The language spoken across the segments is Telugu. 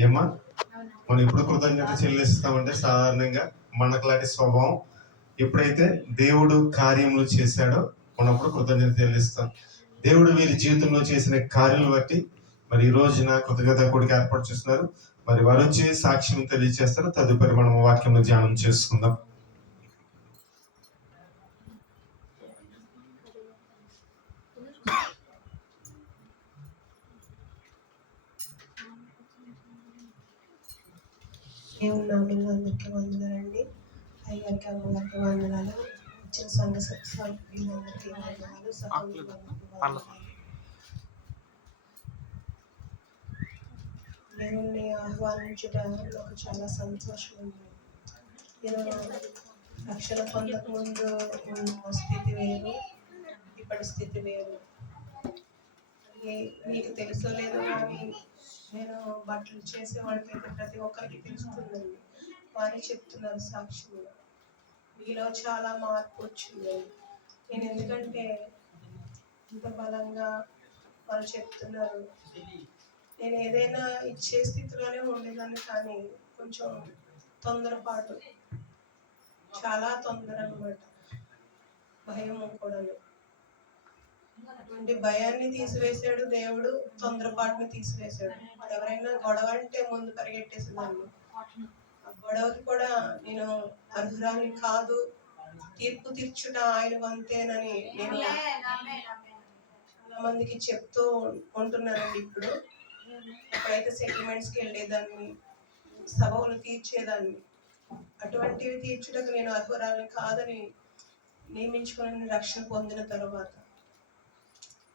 ఏమ్మా? మనం ఎప్పుడు కృతజ్ఞత చెల్లిస్తామంటే సాధారణంగా మనకులాంటి స్వభావం ఎప్పుడైతే దేవుడు కార్యములు చేశాడో ఉన్నప్పుడు కృతజ్ఞత చెల్లిస్తాం. దేవుడు వీరి జీవితంలో చేసిన కార్యాలను బట్టి మరి ఈ రోజున కృతజ్ఞత కూడికి ఏర్పాటు చేస్తున్నారు. మరి వారు వచ్చి సాక్ష్యం తెలియజేస్తారు. తదుపరి మనం వాక్యంలో ధ్యానం చేసుకుందాం. దేవుని నామంలో అందరికీ వందనాలండి. అయ్యారికి అమ్మగారికి వందనాలు. ఇచ్చిన సంఘ సభ్యులందరికీ వందనాలు. దేవుణ్ణి ఆహ్వానించడం నాకు చాలా సంతోషం ఉంది నేను రక్షణ పొందక ముందు ఉన్న స్థితి వేరు. ఇప్పటి స్థితి వేరు. మీకు తెలుసో లేదో కానీ నేను బట్టలు చేసేవాడికైతే ప్రతి ఒక్కరికి తెలుస్తుందండి. వారే చెప్తున్నారు సాక్షులు. మీలో చాలా మార్పు వచ్చింది. నేను ఎందుకంటే ఇంత బలంగా వాళ్ళు చెప్తున్నారు. నేను ఏదైనా ఇచ్చే స్థితిలోనే ఉండేదాన్ని కానీ కొంచెం తొందరపాటు చాలా తొందర అనమాట భయం కూడా అటువంటి భయాన్ని తీసివేశాడు దేవుడు తొందరపాటుని తీసివేశాడు. ఎవరైనా గొడవ అంటే ముందు పరిగెట్టేసేదాన్ని. ఆ గొడవకి కూడా నేను అర్హురాలి కాదు. తీర్పు తీర్చుట ఆయన వంతేనని నేను చాలా మందికి చెప్తూ ఉంటున్నానండి ఇప్పుడు. ఎప్పుడైతే సెటిల్మెంట్స్కి వెళ్ళేదాన్ని సభలు తీర్చేదాన్ని అటువంటివి తీర్చుటకు నేను అర్హురాలని కాదని నియమించుకుని రక్షణ పొందిన తర్వాత.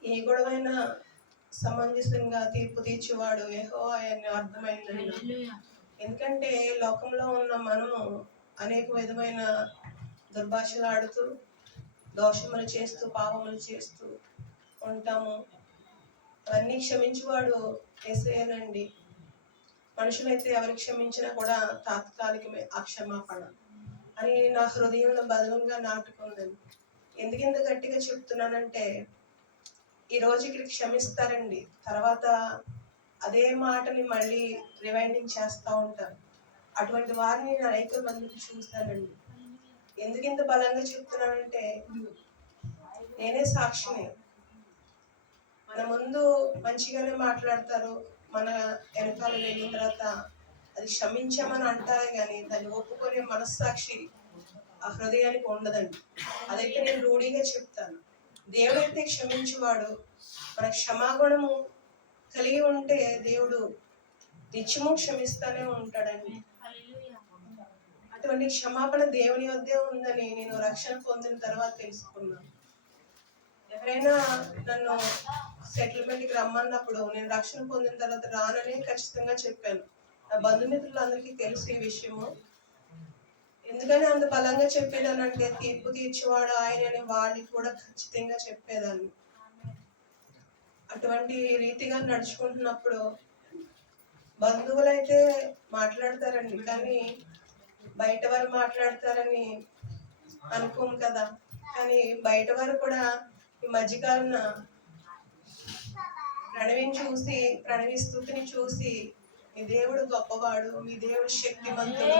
ఏ గొడవైనా సమంజసంగా తీర్పు తీర్చేవాడు ఏహో ఆయన అర్థమైందండి. ఎందుకంటే లోకంలో ఉన్న మనము అనేక విధమైన దుర్భాషలు ఆడుతూ దోషములు చేస్తూ పాపములు చేస్తూ ఉంటాము. అవన్నీ క్షమించేవాడు ఏసేయనండి మనుషులైతే ఎవరు క్షమించినా కూడా తాత్కాలికమే ఆ క్షమాపణ అని నా హృదయంలో బలంగా నాటుకుందండి. ఎందుకు ఇంత గట్టిగా చెప్తున్నానంటే ఈ రోజు ఇక్కడ క్షమిస్తారండి. తర్వాత అదే మాటని మళ్ళీ రివైండింగ్ చేస్తూ ఉంటారు. అటువంటి వారిని నేను అనేక మందికి చూస్తానండి. ఎందుకు ఇంత బలంగా చెప్తున్నానంటే నేనే సాక్షిని. మన ముందు మంచిగానే మాట్లాడతారు. మన వెనకాల వెళ్ళిన తర్వాత అది క్షమించామని అంటారు కానీ దాన్ని ఒప్పుకునే మనస్సాక్షి ఆ హృదయానికి ఉండదండి. అదైతే నేను రూఢీగా చెప్తాను. దేవుడైతే క్షమించువాడు. మన క్షమాగుణము కలిగి ఉంటే దేవుడు నిత్యము క్షమిస్తానే ఉంటాడండి. అటువంటి క్షమాపణ దేవుని వద్దే ఉందని నేను రక్షణ పొందిన తర్వాత తెలుసుకున్నాను ఎవరైనా నన్ను సెటిల్మెంట్కి రమ్మన్నప్పుడు నేను రక్షణ పొందిన తర్వాత రానని ఖచ్చితంగా చెప్పాను. నా బంధుమిత్రులందరికీ తెలుసు ఈ విషయము. ఎందుకని అంత బలంగా చెప్పేదానంటే తీర్పు తీర్చేవాడు ఆయనని వాళ్ళకి కూడా ఖచ్చితంగా చెప్పేదాన్ని. అటువంటి రీతిగా నడుచుకుంటున్నప్పుడు బంధువులైతే మాట్లాడతారండి కానీ బయట వారు మాట్లాడతారని అనుకోం కదా. కానీ బయట వారు కూడా ఈ మధ్యకాలన ప్రణవిని చూసి ప్రణవి స్థుతిని చూసి మీ దేవుడు గొప్పవాడు మీ దేవుడు శక్తివంతుడు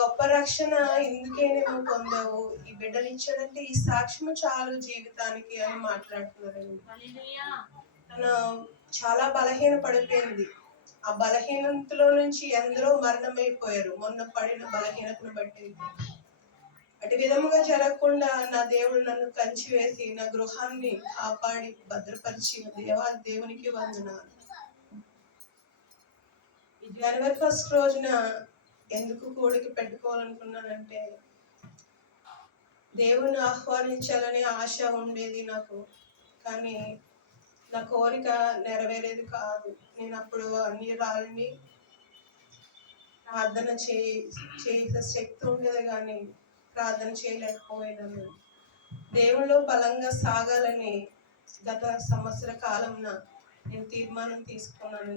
గొప్ప రక్షణ ఇందుకే నువ్వు పొందావు. ఈ బిడ్డలు ఇచ్చాడంటే ఈ సాక్ష్యము చాలు జీవితానికి అని మాట్లాడుతున్నారండి. తను చాలా బలహీన పడిపోయింది ఆ బలహీనతలో నుంచి ఎందరో మరణమైపోయారు. మొన్న పడిన బలహీనతను బట్టి. అటు విధముగా జరగకుండా నా దేవుడు నన్ను కంచి వేసి నా గృహాన్ని కాపాడి భద్రపరిచి దేవా దేవునికి వందనాలు. జనవరి ఫస్ట్ రోజున ఎందుకు కోడికి పెట్టుకోవాలనుకున్నానంటే దేవుణ్ణి ఆహ్వానించాలనే ఆశ ఉండేది నాకు. కానీ నా కోరిక నెరవేరేది కాదు. నేను అప్పుడు అన్ని రాళ్ళని ప్రార్థన చేయి చేసే శక్తి ఉండేది కానీ ప్రార్థన చేయలేకపోయినాను దేవుళ్ళు బలంగా సాగాలని గత సంవత్సర కాలంన నేను తీర్మానం తీసుకున్నాను.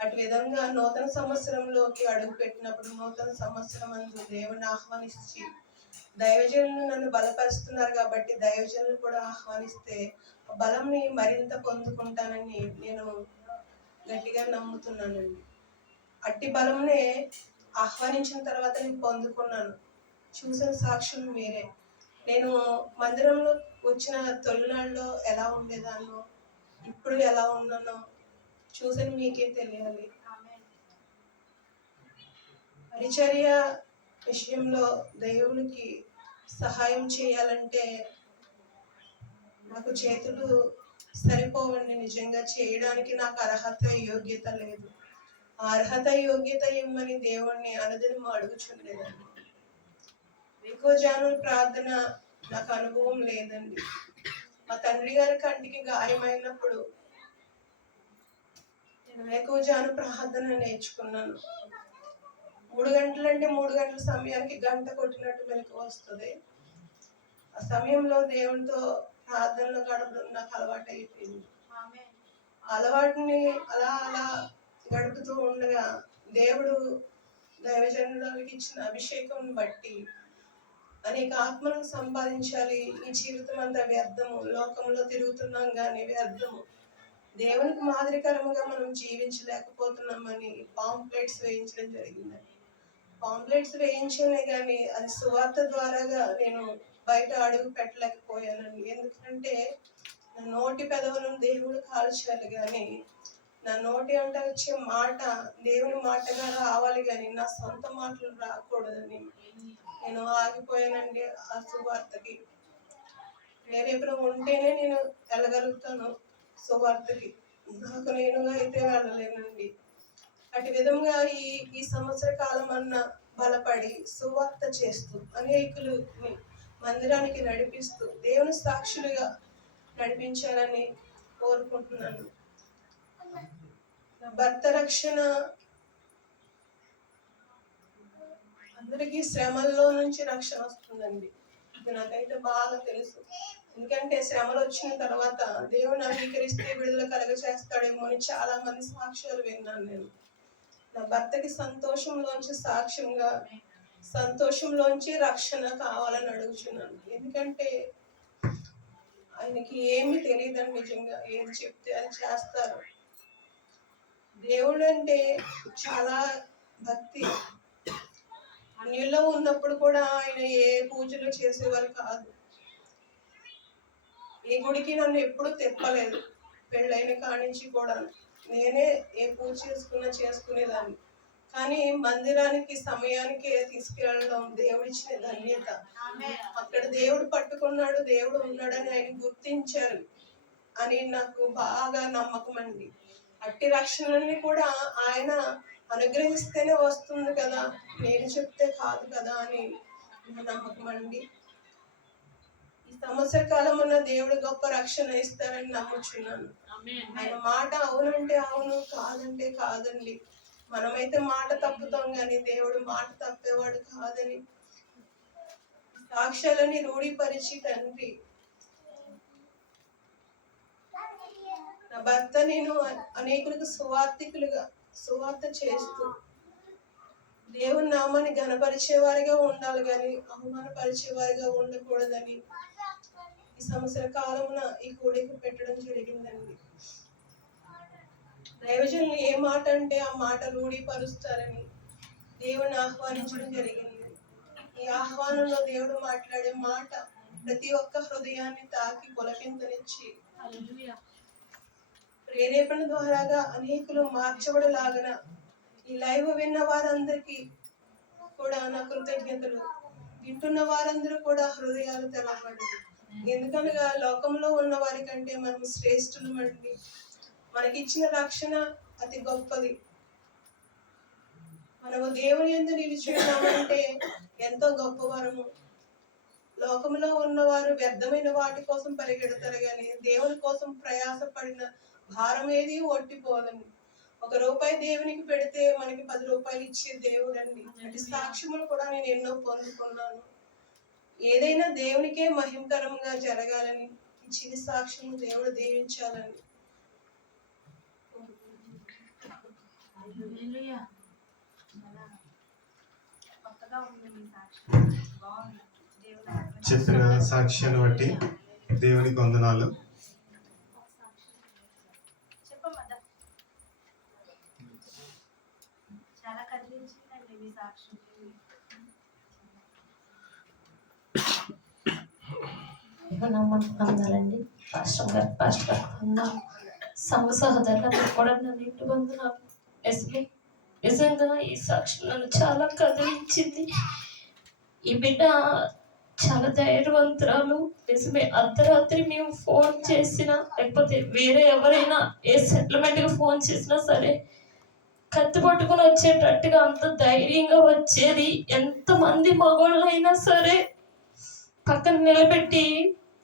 అటు విధంగా నూతన సంవత్సరంలోకి అడుగు పెట్టినప్పుడు నూతన సంవత్సరం అందు దేవుని ఆహ్వానించి దైవజనులు నన్ను బలపరుస్తున్నారు కాబట్టి దైవజనులు కూడా ఆహ్వానిస్తే ఆ బలంని మరింత పొందుకుంటానని నేను గట్టిగా నమ్ముతున్నానండి. అట్టి బలంనే ఆహ్వానించిన తర్వాత నేను పొందుకున్నాను. చూసిన సాక్ష్యం మీరే. నేను మందిరంలో వచ్చిన తొలినాళ్ళలో ఎలా ఉండేదాన్నో ఇప్పుడు ఎలా ఉన్నానో చూసని మీకే తెలియాలి. పరిచర్య విషయంలో దేవునికి సహాయం చేయాలంటే నాకు చేతులు సరిపోవండి. నిజంగా చేయడానికి నాకు అర్హత యోగ్యత లేదు. ఆ అర్హత యోగ్యత ఇమ్మని దేవుణ్ణి అనుదినం అడుగుచుండేదండి. ఎక్కువ జానుల ప్రార్థన నాకు అనుభవం లేదండి. మా తండ్రి గారి కంటికి గాయమైనప్పుడు నేను వేకువజాను ప్రార్థన నేర్చుకున్నాను. మూడు గంటలంటే మూడు గంటల సమయానికి గంట కొట్టినట్టు మెలకు వస్తుంది. ఆ సమయంలో దేవునితో ప్రార్థనలో గడపడం నాకు అలవాటు అయిపోయింది అలవాటుని అలా అలా గడుపుతూ ఉండగా దేవుడు దైవజనులకు ఇచ్చిన అభిషేకం బట్టి అనేక ఆత్మలను సంపాదించాలి. ఈ జీవితం అంతా వ్యర్థము. లోకంలో తిరుగుతున్నాం కానీ వ్యర్థము. దేవునికి మాదిరికరముగా మనం జీవించలేకపోతున్నామని పాంప్లెట్స్ వేయించడం జరిగింది. పాంప్లెట్స్ వేయించనే కానీ అది సువార్త ద్వారాగా నేను బయట అడుగు పెట్టలేకపోయానండి ఎందుకంటే నా నోటి పెదవులను దేవుడు కాల్చాలి కానీ నా నోటి అంట వచ్చే మాట దేవుని మాటగా రావాలి కానీ నా సొంత మాటలు రాకూడదని నేను ఆగిపోయానండి ఆ సువార్తకి. వేరేపురం ఉంటేనే నేను వెళ్ళగలుగుతాను. సువార్తకి నాకు నేనుగా అయితే వెళ్ళలేనండి. అటు విధంగా ఈ ఈ సంవత్సర కాలం అన్న బలపడి సువార్త చేస్తూ అనేకులు మందిరానికి నడిపిస్తూ దేవుని సాక్షులుగా నడిపించాలని కోరుకుంటున్నాను. భర్త రక్షణ అందరికీ శ్రమల్లో నుంచి రక్షణ వస్తుందండి. ఇది నాకైతే బాగా తెలుసు. ఎందుకంటే శ్రమలు వచ్చిన తర్వాత దేవుని అంగీకరిస్తే విడుదల కలగ చేస్తాడేమో అని చాలా మంది సాక్ష్యాలు విన్నాను నేను. నా భర్తకి సంతోషంలోంచి సాక్ష్యంగా సంతోషంలోంచి రక్షణ కావాలని అడుగుతున్నాను ఎందుకంటే ఆయనకి ఏమి తెలియదండి నిజంగా ఏది చెప్తే అది చేస్తారు. దేవుడు అంటే చాలా భక్తి. అన్యుల్లో ఉన్నప్పుడు కూడా ఆయన ఏ పూజలు చేసేవారు కాదు. ఈ గుడికి నన్ను ఎప్పుడూ తెప్పలేదు పెళ్ళైన కానించి కూడా నేనే ఏ పూజ చేసుకున్నా చేసుకునేదాన్ని. కానీ మందిరానికి సమయానికి తీసుకెళ్ళడం దేవుడిచ్చిన ధన్యత. అక్కడ దేవుడు పట్టుకున్నాడు దేవుడు ఉన్నాడని ఆయన గుర్తించారు అని నాకు బాగా నమ్మకం అండి. అట్టి రక్షణని కూడా ఆయన అనుగ్రహిస్తేనే వస్తుంది కదా. నేను చెప్తే కాదు కదా అని నమ్మకం అండి. ఈ సంవత్సర కాలం ఉన్న దేవుడు గొప్ప రక్షణ ఇస్తారని నమ్ముచున్నాను. ఆయన మాట అవునంటే అవును కాదంటే కాదండి. మనమైతే మాట తప్పుతాం కానీ దేవుడు మాట తప్పేవాడు కాదని. సాక్ష్యాలని రూఢీపరిచి తండ్రి నా భర్త నేను అనేకులకు సువార్థికులుగా సువార్త చేస్తూ దేవుని నామాన్ని ఘనపరిచేవారిగా ఉండాలి కానీ అవమానపరిచేవారిగా ఉండకూడదని ఈ సంవత్సర కాలమున ఈ కూడిక పెట్టడం జరిగిందండి. దైవజనులు ఏ మాట అంటే ఆ మాట రూఢీపరుస్తారని దేవుని ఆహ్వానించడం జరిగింది. ఈ ఆహ్వానంలో దేవుడు మాట్లాడే మాట ప్రతి ఒక్క హృదయాన్ని తాకి పులకింతనిచ్చి ప్రేరేపణ ద్వారాగా అనేకులు మార్చబడలాగన ఈ లైవ్ విన్న వారందరికీ కూడా నా కృతజ్ఞతలు. వింటున్న వారందరూ కూడా హృదయాలు తెలవబడి ఎందుకనగా లోకంలో ఉన్న వారి కంటే మనం శ్రేష్ఠులు అండి మనకిచ్చిన రక్షణ అతి గొప్పది. మనము దేవుని ఎందు నిలిచి ఉన్నామంటే ఎంతో గొప్ప వరము. లోకంలో ఉన్నవారు వ్యర్థమైన వాటి కోసం పరిగెడతారు కానీ దేవుని కోసం ప్రయాసపడిన భారం ఏది ఒట్టిపోదండి. ఒక రూపాయి దేవునికి పెడితే మనకి పది రూపాయలు ఇచ్చే దేవుడు అండి అటు సాక్ష్యములు కూడా నేను ఎన్నో పొందుకున్నాను. ఏదైనా దేవునికే మహిమకరంగా జరగాలని ఇచ్చిన సాక్ష్యం దేవుడు దీవించాలని. చెప్పిన సాక్ష్యాన్ని బట్టి దేవునికి వందనాలు. చాలా కదిలించిందండి మీ సాక్ష్యం. నమ్మకం పొందాలండి పాస్టర్ గారు పాస్టర్ గారు సంఘ సహోదరులకు కూడా నన్ను ఇంటి వందనాలు. ఎస్బి నిజంగా ఈ సాక్షి నన్ను చాలా కదిలించింది. ఈ బిడ్డ చాలా ధైర్యవంతురాలు నిజమే అర్ధరాత్రి మేము ఫోన్ చేసినా లేకపోతే వేరే ఎవరైనా ఏ సెటిల్మెంట్కి ఫోన్ చేసినా సరే కత్తి పట్టుకొని వచ్చేటట్టుగా అంత ధైర్యంగా వచ్చేది. ఎంతమంది మగవాళ్ళైనా సరే పక్కన నిలబెట్టి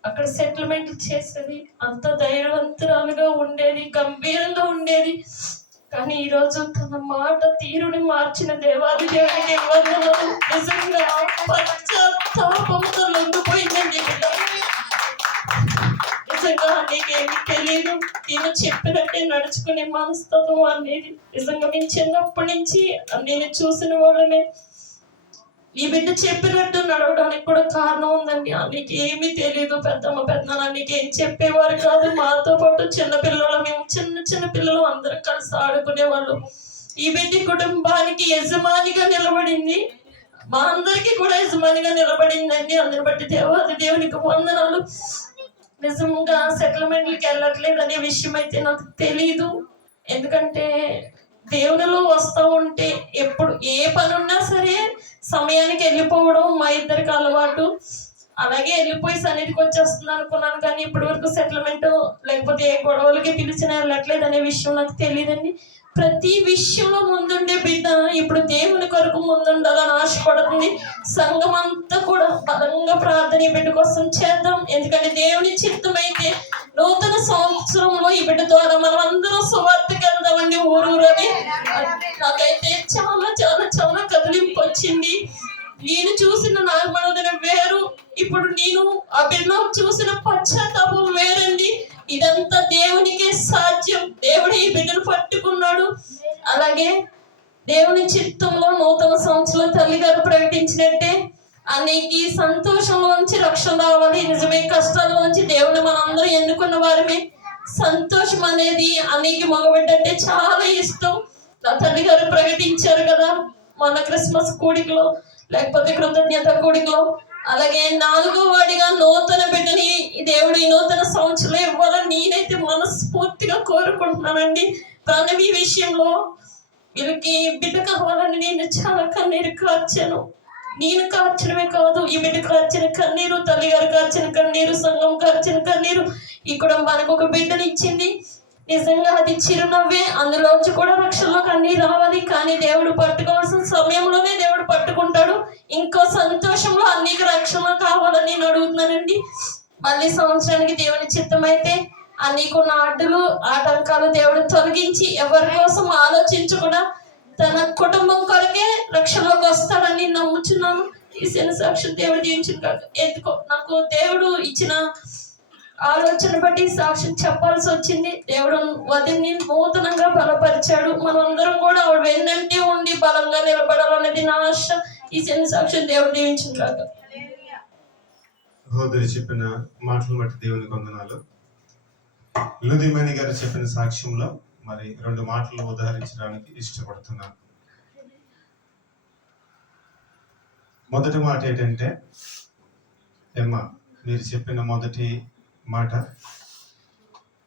అక్కడ సెటిల్మెంట్ చేసేది. అంత ధైర్యవంతురాలుగా ఉండేది గంభీరంగా ఉండేది. కానీ ఈరోజు తన మాట తీరుని మార్చిన దేవాది దేవునికి వందనాలు నిజంగా పశ్చాత్తాపంతో లొంగిపోయిందండి నిజంగా నీకేమి తెలియదు నేను చెప్పినట్టే నడుచుకునే మనస్తత్వం అనేది నిజంగా నేను చిన్నప్పటి నుంచి నేను చూసిన వాళ్ళనే ఈ బిడ్డ చెప్పినట్టు నడవడానికి కూడా కారణం ఉందండి. నీకు ఏమీ తెలియదు పెద్దమ్మ పెద్దనాన్న నీకు ఏం చెప్పేవారు కాదు. మాతో పాటు చిన్న పిల్లలు మేము చిన్న చిన్న పిల్లలు అందరం కలిసి ఆడుకునేవాళ్ళు ఈ బిడ్డ కుటుంబానికి యజమానిగా నిలబడింది. మా అందరికీ కూడా యజమానిగా నిలబడిందండి. అందరి బట్టి దేవాది దేవునికి వందనాలు. నిజంగా సెటిల్మెంట్లకి వెళ్ళట్లేదు అనే విషయం అయితే నాకు తెలీదు. ఎందుకంటే దేవునిలో వస్తూ ఉంటే ఎప్పుడు ఏ పని ఉన్నా సరే సమయానికి వెళ్ళిపోవడం మా ఇద్దరికి అలవాటు. అలాగే వెళ్ళిపోయి సన్నిధికి వచ్చేస్తుంది అనుకున్నాను కానీ ఇప్పటి వరకు సెటిల్మెంట్ లేకపోతే ఏ గొడవలకి పిలిచిన వెళ్ళట్లేదు అనే విషయం నాకు తెలియదండి. ప్రతి విషయంలో ముందుండే బిడ్డ ఇప్పుడు దేవుని కొరకు ముందుండాలని ఆశపడుతుంది. సంఘం అంతా కూడా బలంగా ప్రార్థన ఈ బిడ్డ కోసం చేద్దాం. ఎందుకంటే దేవుని చిత్తమైతే నూతన సంవత్సరంలో ఈ బిడ్డ ద్వారా మనం అందరం నాకైతే చాలా చాలా చాలా కదిలింపు వచ్చింది. నేను చూసిన నార్మల్ వేరు ఇప్పుడు నేను ఆ బిడ్డ చూసిన పశ్చాత్తాపం వేరండి. ఇదంతా దేవునికే సాధ్యం. దేవుడు ఈ బిడ్డను పట్టుకున్నాడు. అలాగే దేవుని చిత్తంలో నూతన సంవత్సరం తల్లి గారు ప్రకటించినట్టే అనేకి సంతోషంలోంచి రక్షణ రావాలి నిజమే కష్టాల్లోంచి దేవుని మనందరం ఎన్నుకున్న వారమే. సంతోషం అనేది అనేకి మగబిడ్డ అంటే చాలా ఇష్టం. నా తల్లి గారు ప్రకటించారు కదా మన క్రిస్మస్ కూడికలో లేకపోతే కృతజ్ఞత కూడికలో. అలాగే నాలుగో వాడిగా నూతన బిడ్డని దేవుడు ఈ నూతన సంవత్సరంలో ఇవ్వాలని నేనైతే మనస్ఫూర్తిగా కోరుకుంటున్నానండి. ప్రణవి విషయంలో వీళ్ళకి బిడ్డ కావాలని నేను చాలా కన్నీరు కార్చాను. నేను కార్చడమే కాదు ఈ బిడ్డ కార్చిన కన్నీరు తల్లిగారు కార్చిన కన్నీరు సంఘం కార్చిన కన్నీరు ఈ కుటుంబానికి ఒక బిడ్డనిచ్చింది నిజంగా అది చిరునవ్వే. అందులోంచి కూడా రక్షణలోకి అన్ని రావాలి. కానీ దేవుడు పట్టుకోవాల్సిన సమయంలోనే దేవుడు పట్టుకుంటాడు. ఇంకో సంతోషంలో అన్నికి రక్షణ కావాలని నేను అడుగుతున్నానండి. మళ్ళీ సంవత్సరానికి దేవుని చిత్తం అయితే అన్నికున్న అడ్డులు ఆటంకాలు దేవుడు తొలగించి ఎవరి కోసం ఆలోచించకుండా తన కుటుంబం కొరకే రక్షణలోకి వస్తాడని నమ్ముచున్నాను. ఈ శని సాక్షి దేవుడు జీవించిన ఎందుకో నాకు దేవుడు ఇచ్చిన ఆలోచన బట్టి సాక్ష్యం చెప్పాల్సి వచ్చింది. దేవుడు వదిని నూతనంగా బలపరిచాడు. మనందరం కూడా ఆవిడ వెన్నంటే ఉండి బలంగా నిలబడాలనేది నా ఆశ. ఈ చిన్న సాక్ష్యం దేవుడు దీవించిన సహోదరి చెప్పిన మాటలు బట్టి దేవుని కొందనాలు లుదిమణి గారు చెప్పిన సాక్ష్యంలో మరి రెండు మాటలు ఉదాహరించడానికి ఇష్టపడుతున్నాను. మొదటి మాట ఏంటంటే ఎమ్మ మీరు చెప్పిన మొదటి మాట.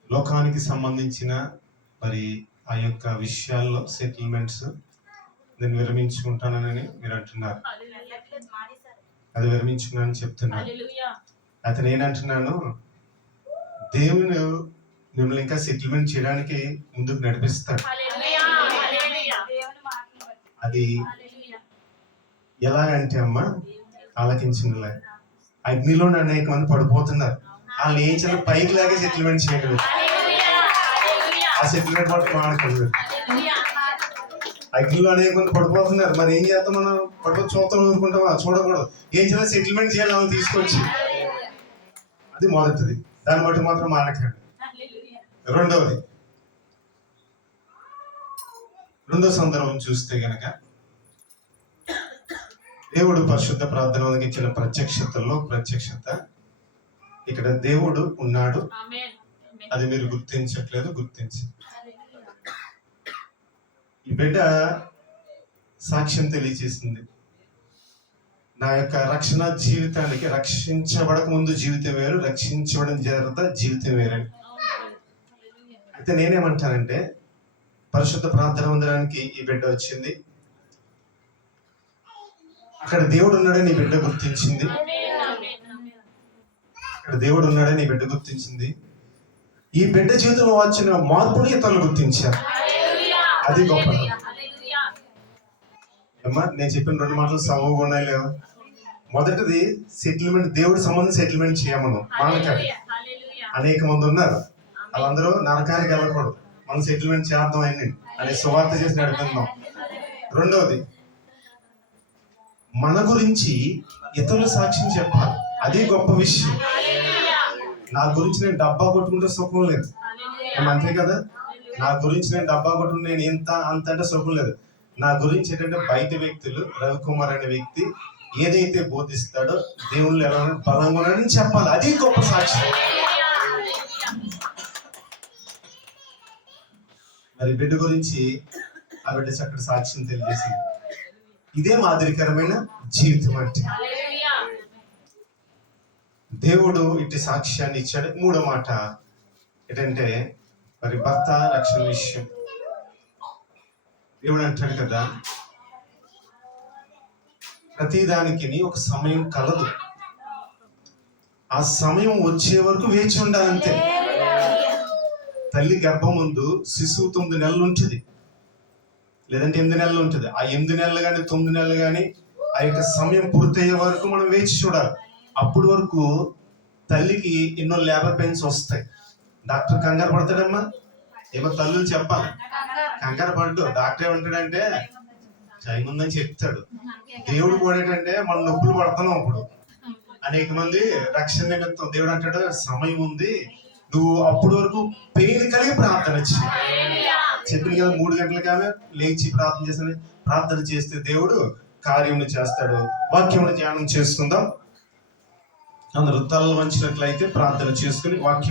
లోకానికి సంబంధించిన మరి ఆ యొక్క విషయాల్లో సెటిల్మెంట్స్ నేను విరమించుకుంటానని మీరు అంటున్నారు. అది విరమించుకున్నానని చెప్తున్నారు. అతను ఏంటంటున్నాను దేవుని మిమ్మల్ని ఇంకా సెటిల్మెంట్ చేయడానికి ముందుకు నడిపిస్తాడు. అది ఎలా అంటే అమ్మా ఆలోచించిందిలే అగ్నిలో అనేక మంది పడిపోతున్నారు. వాళ్ళు ఏం చేయాలి పైకి లాగే సెటిల్మెంట్ చేయగలరు ఆ సెటిల్మెంట్ పట్టు మాడకూడదు అగ్నిలో అనేది కొంత పడిపోతున్నారు. మరి ఏం చేస్తాం మనం? పడిపో చూస్తాం ఊరుకుంటామా చూడకూడదు. ఏం చేయాలి సెటిల్మెంట్ చేయాలి వాళ్ళని తీసుకొచ్చి. అది మొదటిది. దాన్ని బట్టి మాత్రం మానకండి. రెండవది. రెండో సందర్భం చూస్తే గనక దేవుడు పరిశుద్ధ ప్రార్థన ఇచ్చిన ప్రత్యక్షతలో ప్రత్యక్షత ఇక్కడ దేవుడు ఉన్నాడు. అది మీరు గుర్తించట్లేదు గుర్తించి. ఈ బిడ్డ సాక్ష్యం తెలియజేసింది నా యొక్క రక్షణ జీవితానికి రక్షించబడక ముందు జీవితం వేరు రక్షించబడిన తర్వాత జీవితం వేరు. అయితే నేనేమంటానంటే పరిశుద్ధ ప్రార్థన మందిరానికి ఈ బిడ్డ వచ్చింది. అక్కడ దేవుడు ఉన్నాడని ఈ బిడ్డ గుర్తించింది. అక్కడ దేవుడు ఉన్నాడని బిడ్డ గుర్తించింది. ఈ బిడ్డ జీవితంలో వచ్చిన మార్పుని ఇతరులు గుర్తించారు. అది గొప్ప. అమ్మా నేను చెప్పిన రెండు మాటలు సమూహంగా ఉన్నాయి లేవా మొదటిది సెటిల్మెంట్ దేవుడి సంబంధం సెటిల్మెంట్ చేయమను. మానకాడి అనేక మంది ఉన్నారు. వాళ్ళందరూ నరకానికి వెళ్ళకూడదు. మనం సెటిల్మెంట్ చేద్దాం అని అనే సువార్త చేసి నడిపిద్దాం. రెండవది మన గురించి ఇతరుల సాక్ష్యం చెప్పాలి. అదే గొప్ప విషయం. నా గురించి నేను డబ్బా కొట్టుకుంటే సుఖం లేదు. అంతే కదా? నా గురించి నేను డబ్బా కొట్టుకుంటే నేను ఇంత అంత అంటే సుఖం లేదు. నా గురించి ఏంటంటే బయట వ్యక్తులు రవికుమార్ అనే వ్యక్తి ఏదైతే బోధిస్తాడో దేవుళ్ళు ఎలా బలంగా ఉన్నాడని చెప్పాలి. అది గొప్ప సాక్ష్యం. మరి బిడ్డ గురించి ఆ బిడ్డ చక్కటి సాక్ష్యం తెలియజేసింది. ఇదే మాదిరికరమైన జీవితం అంటే. దేవుడు ఇట్టి సాక్ష్యాన్ని ఇచ్చాడు. మూడో మాట ఏంటంటే మరి భర్త రక్షణ విషయం. దేవుడు అంటాడు కదా ప్రతిదానికి ఒక సమయం కలదు. ఆ సమయం వచ్చే వరకు వేచి ఉండాలంతే. తల్లి గర్భం ముందు శిశువు తొమ్మిది నెలలు ఉంటుంది. లేదంటే ఎనిమిది నెలలు ఉంటుంది. ఆ ఎనిమిది నెలలు కానీ తొమ్మిది నెలలు కానీ ఆ యొక్క సమయం పూర్తయ్యే వరకు మనం వేచి చూడాలి. అప్పటి వరకు తల్లికి ఎన్నో లేబర్ పెయిన్స్ వస్తాయి. డాక్టర్ కంగారు పడతాడమ్మా. ఏమో తల్లులు చెప్పాలి. కంగారు పడ్డు. డాక్టర్ ఏమంటాడంటే టైం ఉందని చెప్తాడు. దేవుడు కూడా ఏంటంటే మనం నొప్పులు పడుతున్నాం అప్పుడు. అనేక మంది రక్షణ నిమిత్తం దేవుడు అంటాడు సమయం ఉంది. నువ్వు అప్పటి వరకు పెయిన్ కలిగి ప్రార్థన చెప్పింది కదా మూడు గంటలకు లేచి ప్రార్థన చేసిన ప్రార్థన చేస్తే దేవుడు కార్యములు చేస్తాడు. వాక్యములు ధ్యానం చేసుకుందాం. అందరూ తలలు వంచినట్లయితే ప్రార్థన చేసుకుని వాక్యం